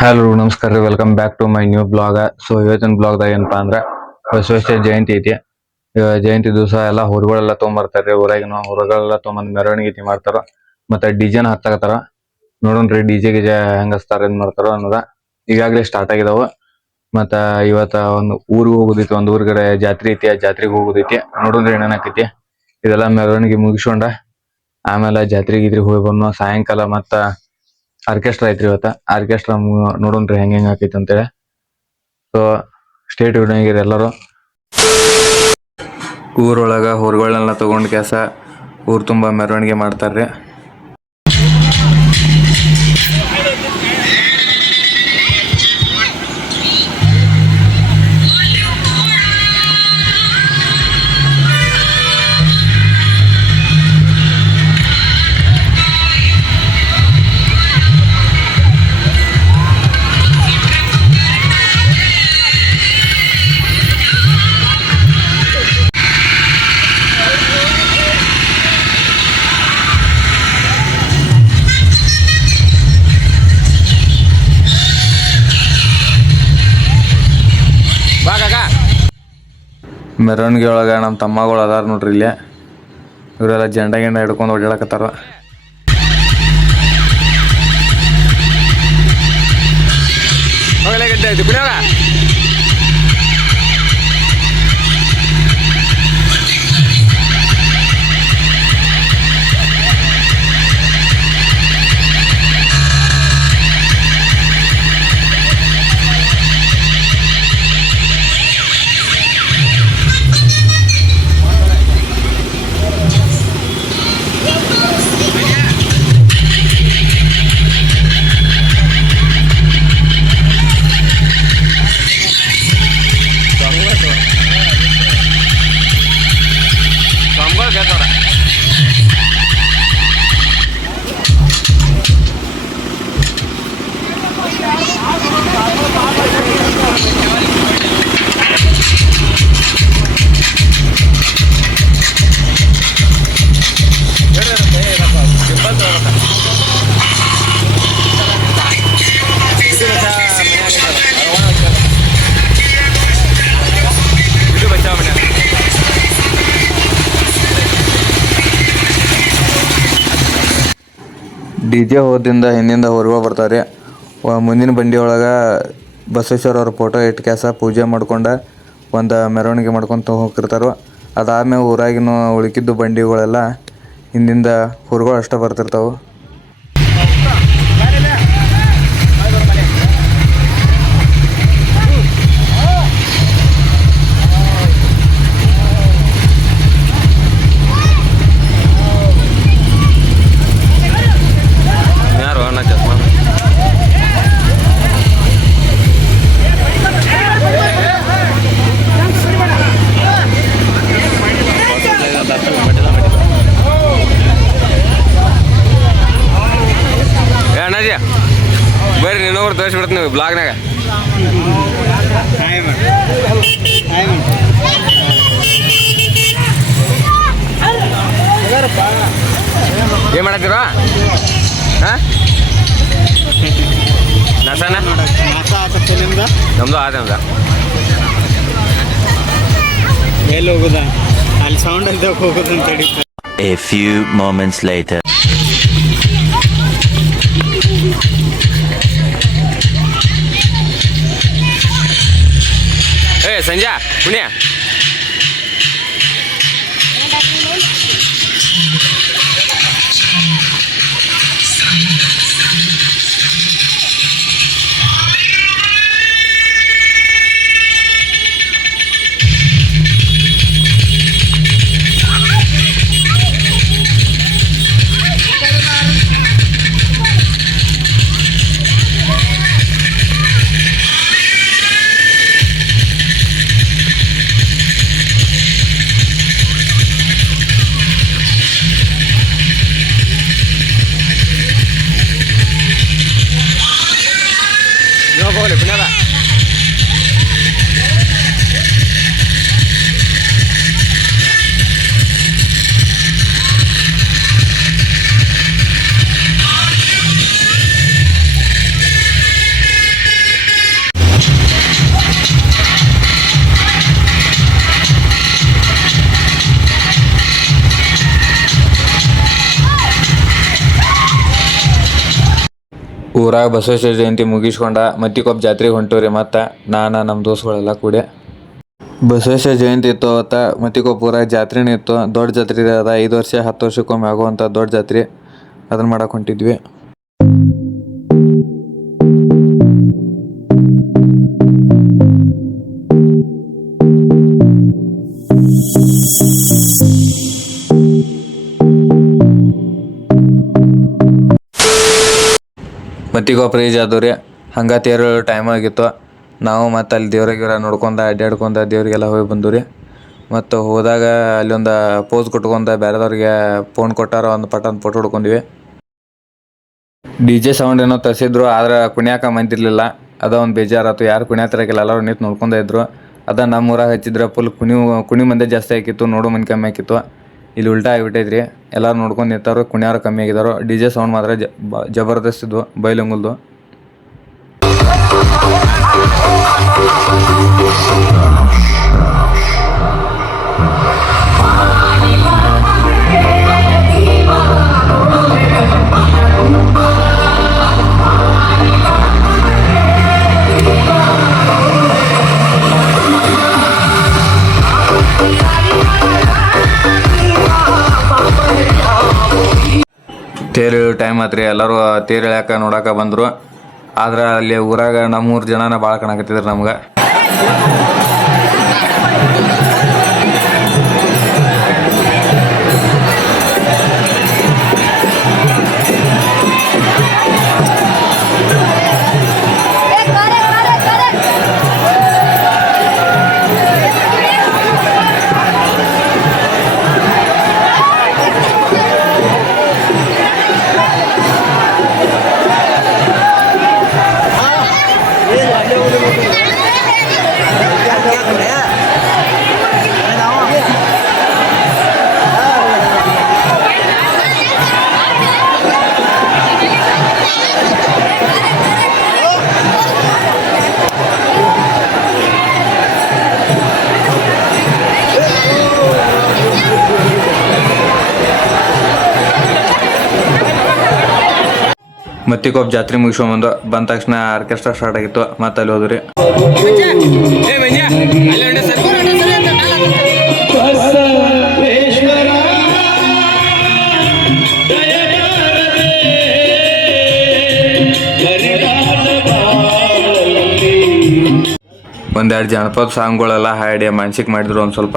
Hello ನಮಸ್ಕಾರ ರೀ, welcome back to my new blog. So ಇವತ್ತಿನ ಬ್ಲಾಗ್ದಾಗ ಏನಪ್ಪಾ ಅಂದ್ರೆ ಬಸವೇಶ್ವರ ಜಯಂತಿ ಐತಿ. ಜಯಂತಿ ದಿವಸ ಎಲ್ಲ ಹೊರಗಳೆಲ್ಲ ತೊಗೊಂಬರ್ತಾರ್ರಿ. ಊರಾಗಿನ ಹೊರಗಳೆಲ್ಲ ತೊಗೊಂಬಂದ್ ಮೆರವಣಿಗೆ ಮಾಡ್ತಾರ. ಮತ್ತೆ ಡಿಜೆನ ಹತ್ತಾಕತ್ತಾರ. ನೋಡೋಣ್ರಿ ಡಿಜೆ ಗಿಜೆ ಹೆಂಗ್ ಹಚ್ತಾರ ಏನ್ ಮಾಡ್ತಾರ ಅನ್ನೋದ. ಈಗಾಗಲೇ ಸ್ಟಾರ್ಟ್ ಆಗಿದಾವ. ಮತ್ತ ಇವತ್ತ ಒಂದು ಊರಿಗೆ ಹೋಗೋದೈತಿ, ಒಂದ್ ಊರ್ ಕಡೆ ಜಾತ್ರೆ ಐತಿ. ಆ ಜಾತ್ರೆಗೆ ಹೋಗೋದೈತಿ. ನೋಡೋಣ್ರಿ ಏನೇನ್ ಆಕೈತಿ. ಇದೆಲ್ಲ ಮೆರವಣಿಗೆ ಮುಗಿಸ್ಕೊಂಡ ಆಮೇಲೆ ಜಾತ್ರೆ ಗಿತ್ರಿ ಹೋಗಿ ಬಂದು ಸಾಯಂಕಾಲ ಮತ್ತ ಆರ್ಕೆಸ್ಟ್ರಾ ಐತ್ರಿ ಇವತ್ತ. ಆರ್ಕೆಸ್ಟ್ರಾ ನೋಡೋಣ್ರಿ ಹೆಂಗ್ ಆಕೈತಿ ಅಂತೇಳಿ. ಸೊ ಸ್ಟೇಟ್ ಹಿಡಿಯಂಗಿರಿ ಎಲ್ಲರೂ. ಊರೊಳಗ ಹೊರಗಳನ್ನೆಲ್ಲ ತಗೊಂಡ್ ಕೆಲಸ ಊರ್ ತುಂಬಾ ಮೆರವಣಿಗೆ ಮಾಡ್ತಾರ್ರಿ. ಮೆರವಣಿಗೆ ಒಳಗ ನಮ್ಮ ತಮ್ಮಗಳು ಅದಾರ ನೋಡ್ರಿ ಇಲ್ಲಿ. ಇವರೆಲ್ಲ ಜೆಂಡ ಗಿಂಡ ಹಿಡ್ಕೊಂಡು ಓಡಾಡಕತ್ತಾರ. ಡಿಜೆ ಹೋದಿಂದ ಹಿಂದಿಂದ ಹೊರಗೆ ಬರ್ತಾರೆ. ಮುಂದಿನ ಬಂಡಿ ಒಳಗ ಬಸವೇಶ್ವರ ಅವ್ರ ಫೋಟೋ ಇಟ್ಟು ಕ್ಯಾಸ ಪೂಜೆ ಮಾಡ್ಕೊಂಡ ಒಂದು ಮೆರವಣಿಗೆ ಮಾಡ್ಕೊಂತ ಹೋಗಿರ್ತಾರೋ. ಅದಾದ್ಮೇಲೆ ಊರಾಗಿನ ಉಳುಕಿದ್ದು ಬಂಡಿಗಳೆಲ್ಲ ಹಿಂದಿಂದ ಹೊರಗಳು ಅಷ್ಟೇ ಬರ್ತಿರ್ತಾವೆ. ಬರ್ರಿ ನೀನೊಬ್ರು ತೋರಿಸ್ಬಿಡ್ತೀನಿ ನೀವು ಬ್ಲಾಗ್ನಾಗ. ಏನ್ ಮಾಡತ್ತೀರ? ನಸನ ನಮ್ದು ಆದ ಎಲ್ಲಿ ಹೋಗುದ ಅಲ್ಲಿ ಸೌಂಡ್ ಅಂತ ಹೋಗೋದಂತ. A few moments later. Sanja ಪುಣ್ಯ ಊರಾಗ ಬಸವೇಶ್ವರ ಜಯಂತಿ ಮುಗಿಸ್ಕೊಂಡ ಮತ್ತಿಕೊಬ್ಬ ಜಾತ್ರೆಗೆ ಹೊಂಟವ್ರಿ. ಮತ್ತು ನಮ್ಮ ದೋಸ್ತುಗಳೆಲ್ಲ ಕೂಡಿ ಬಸವೇಶ್ವರ ಜಯಂತಿ ಇತ್ತು ಅವತ್ತು. ಮತ್ತಿಕೊಬ್ಬ ಊರಾಗ ಜಾತ್ರೆನೇ ಇತ್ತು. ದೊಡ್ಡ ಜಾತ್ರೆ ಅದ, 5 ವರ್ಷ 10 ವರ್ಷಕ್ಕೊಮ್ಮೆ ಆಗುವಂಥ ದೊಡ್ಡ ಜಾತ್ರೆ. ಅದನ್ನ ಮಾಡಕ್ಕೆ ಹೊಂಟಿದ್ವಿ. ಮತ್ತಿಗೋ ಪ್ರೈಜ್ ಆದವು ರೀ. ಹಂಗೆ ತೇರು ಟೈಮ್ ಆಗಿತ್ತು. ನಾವು ಮತ್ತು ಅಲ್ಲಿ ದೇವ್ರಿಗೆ ನೋಡ್ಕೊಂಡ ಅಡ್ಡಾಡ್ಕೊಂಡ ದೇವ್ರಿಗೆಲ್ಲ ಹೋಗಿ ಬಂದು ರೀ. ಮತ್ತು ಹೋದಾಗ ಅಲ್ಲಿ ಒಂದು ಪೋಸ್ ಕೊಟ್ಕೊಂಡ ಬೇರೆದವ್ರಿಗೆ ಫೋನ್ ಕೊಟ್ಟಾರ, ಒಂದು ಪಟ್ಟಂತ ಫೋಟೋ ಹೊಡ್ಕೊಂಡ್ವಿ. DJ ಸೌಂಡ್ ಏನೋ ತರಿಸಿದ್ರು, ಆದ್ರೆ ಕುಣಿಯಾಕ ಮಂತಿರ್ಲಿಲ್ಲ. ಅದ ಒಂದು ಬೇಜಾರಾಯ್ತು. ಯಾರು ಕುಣಿಯತ್ತಿರಕಿಲ್ಲ, ಎಲ್ಲರೂ ನಿಂತು ನೋಡ್ಕೊಂಡೇ ಇದ್ರು. ಅದ ನಮ್ಮ ಊರಾಗ ಹಚ್ಚಿದ್ರೆ ಫುಲ್ ಕುಣಿ ಮಂದಿ ಜಾಸ್ತಿ ಆಗಿತ್ತು, ನೋಡೋ ಮಂದಿ ಕಮ್ಮಿ ಆಗಿತ್ತು. ಇಲ್ಲಿ ಉಲ್ಟಾ ಆಗಿಬಿಟ್ಟೈತ್ರಿ. ಎಲ್ಲರೂ ನೋಡ್ಕೊಂಡು ನಿಂತಾರು, ಕುಣಿಯಾರು ಕಮ್ಮಿ ಆಗಿದ್ದಾರೋ. DJ ಸೌಂಡ್ ಮಾತ್ರ ಜಬರ್ದಸ್ತ್ ಇದ್ವು, ಬೈಲಂಗುಲ್ದು. ತೇರು ಟೈಮ್ ಆತ್ರಿ. ಎಲ್ಲರೂ ತೇರು ಎಳ್ಯಾಕ ನೋಡಾಕ ಬಂದರು. ಆದ್ರೆ ಅಲ್ಲಿ ಊರಾಗ ನಮ್ಮೂರು ಜನನ ಭಾಳ ಕಾಣಕತ್ತಿದ್ರು ನಮ್ಗೆ. ಮತ್ತಿಗೊಬ್ಬ ಜಾತ್ರೆ ಮುಗಿಸ್ಕೊಂಬಂದು ಬಂದ ತಕ್ಷಣ ಆರ್ಕೆಸ್ಟ್ರಾ ಸ್ಟಾರ್ಟ್ ಆಗಿತ್ತು. ಮತ್ತೆ ಅಲ್ಲಿ ಹೋದ್ರಿ. ಒಂದೆರಡು ಜನಪದ ಸಾಂಗ್ಗಳೆಲ್ಲ ಹಾಡಿ ಮಾನಸಿಕ ಮಾಡಿದ್ರು ಒಂದು ಸ್ವಲ್ಪ.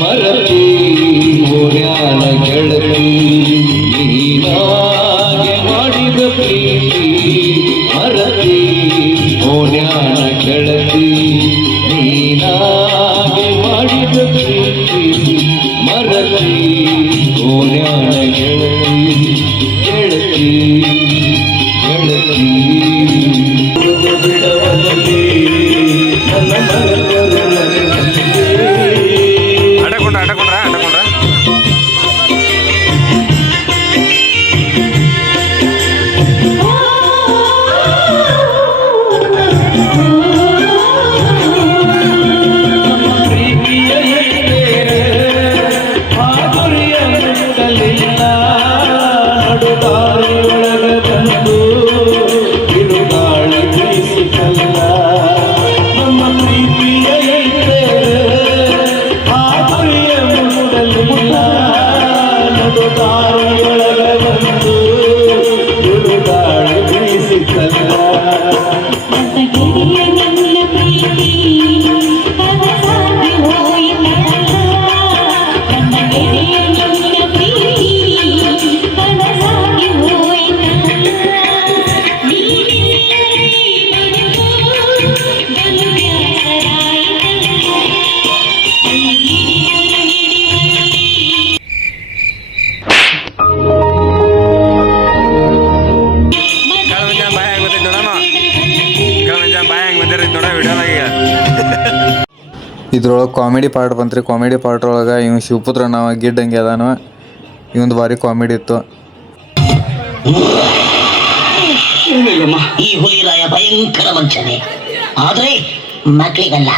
ಮರತಿ ಓರ್ಯಾನ ಗೆಳತಿ ನೀನಾಗೆ ಮಾಡಿದ ಪ್ರೀತಿ, ಮರತಿ ಓರ್ಯಾನ ಗೆಳತಿ ನೀನಾಗೆ ಮಾಡಿದ ಪ್ರೀತಿ, ಮರತಿ ಓರ್ಯಾನ ಗೆಳತಿ ಗೆಳತಿ ಗೆಳತಿ ಬಿಡವಲ್ಲಿ ನನ್ನ ಇದ್ರೊಳಗೆ ಕಾಮಿಡಿ ಪಾರ್ಟ್ ಬಂತ್ರಿ. ಕಾಮಿಡಿ ಪಾರ್ಟ್ ಒಳಗೆ ಇವ್ ಶಿವಪುತ್ರ ನಾವು ಗಿಡ್ಡಂಗೆ ಅದಾನು. ಇವಂದು ಭಾರಿ ಕಾಮಿಡಿ ಇತ್ತು. ಈ ಹುಲಿರಾಯ ಭಯಂಕರ ಮನುಷ್ಯನೇ, ಆದ್ರೆ ಮಕ್ಕಳಿಗಲ್ಲ.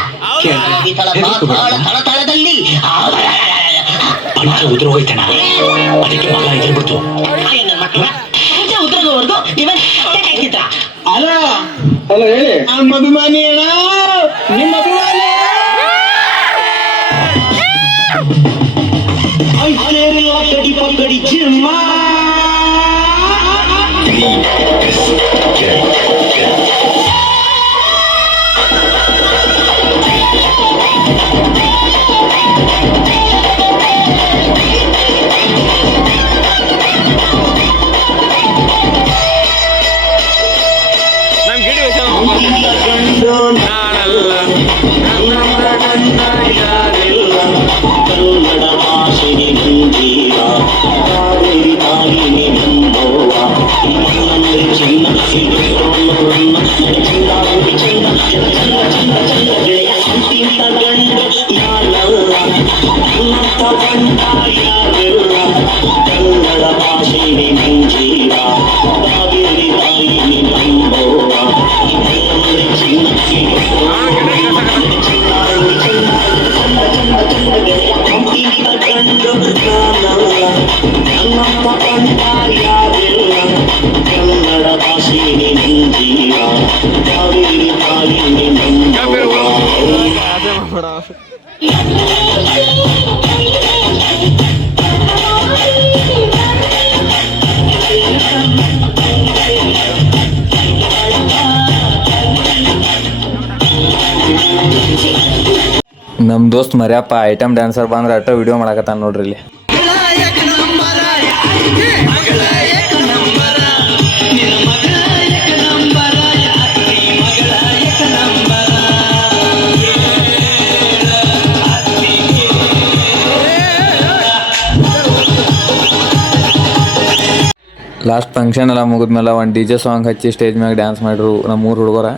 ತಳತಳದಲ್ಲಿ ಉದುರೋಯ್ತಣ, ಅದಕ್ಕೆ ಮಗ ಎದುರ್ಬಿಡ್ತು. ಉದ್ರೋಗೋವರೆಗೂ ಇವನ್ ಕಾಯ್ತಿದ್ರ. ಅಲ್ಲ ಹೇಳಿ, ನಮ್ಮ ಅಭಿಮಾನಿ ಅಣ್ಣ, ನಿಮ್ಮ ಅಭಿಮಾನಿ ಕಡಿ ಪಕ್ಕಡಿ ಜಿಮ್ಮ. ಕನ್ನಡ ಭಾಷೆಗೆ ಗಂಜೀರ, ಕಾವೇರಿ ತಾಯಿನಿ ನಂಬೋವ, ಚಿನ್ನ ಚಿನ್ನ ಗೆಳೆಯ ಅಂತಿಂತ ಗಂಡು ನಾನಲ್ಲ, ನನ್ನಂತ ಗಂಡ ಯಾರಿಲ್ಲ. ಕನ್ನಡ ಭಾಷೆಗೆ ಗಂಜೀರ, ಕಾವೇರಿ ತಾಯಿನಿ ನಂಬೋವ, ಚಿನ್ನ ಕನ್ನಡ ಭಾಷೆಗೆ ನಂಜೀರ, ಕಾವೇರಿ ತಾಯಿನಿ ನಂಬೋವ. ನಮ್ಮ ದೋಸ್ತ್ ಮರ್ಯಪ್ಪ ಐಟಮ್ ಡ್ಯಾನ್ಸರ್ ಬಂದ್ರೆ ಅಟ್ಟ ವಿಡಿಯೋ ಮಾಡಕತ್ತಾನ ನೋಡ್ರಿ ಇಲ್ಲಿ. ಲಾಸ್ಟ್ ಫಂಕ್ಷನ್ ಎಲ್ಲ ಮುಗಿದ್ಮೇಲೆ ಒಂದು DJ ಸಾಂಗ್ ಹಚ್ಚಿ ಸ್ಟೇಜ್ ಮ್ಯಾಗ ಡ್ಯಾನ್ಸ್ ಮಾಡಿರು ನಮ್ಮ 3 ಹುಡುಗರ.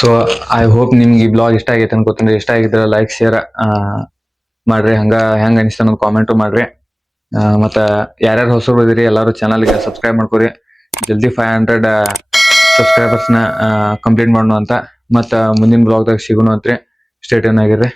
ಸೊ ಐ ಹೋಪ್ ನಿಮ್ಗೆ ಈ ಬ್ಲಾಗ್ ಇಷ್ಟ ಆಗೈತೆ ಅನ್ಕೋತೀನಿ. ಇಷ್ಟ ಆಗಿದ್ರೆ ಲೈಕ್ ಶೇರ್ ಮಾಡ್ರಿ. ಹೆಂಗ ಅನಿಸ್ತ ಅನ್ನೋದು ಕಾಮೆಂಟು ಮಾಡ್ರಿ. ಮತ್ತು ಯಾರ್ಯಾರು ಹೊಸರು ಇದ್ದೀರಿ ಎಲ್ಲರೂ ಚಾನಲ್ಗೆ ಸಬ್ಸ್ಕ್ರೈಬ್ ಮಾಡ್ಕೊರಿ. ಜಲ್ದಿ 500 ಸಬ್ಸ್ಕ್ರೈಬರ್ಸ್ನ ಕಂಪ್ಲೀಟ್ ಮಾಡೋಣ ಅಂತ. ಮತ್ತು ಮುಂದಿನ ಬ್ಲಾಗ್ದಾಗ ಸಿಗೋಣ ಅಂತ್ರಿ. Stay tune ಆಗಿರ್ರಿ.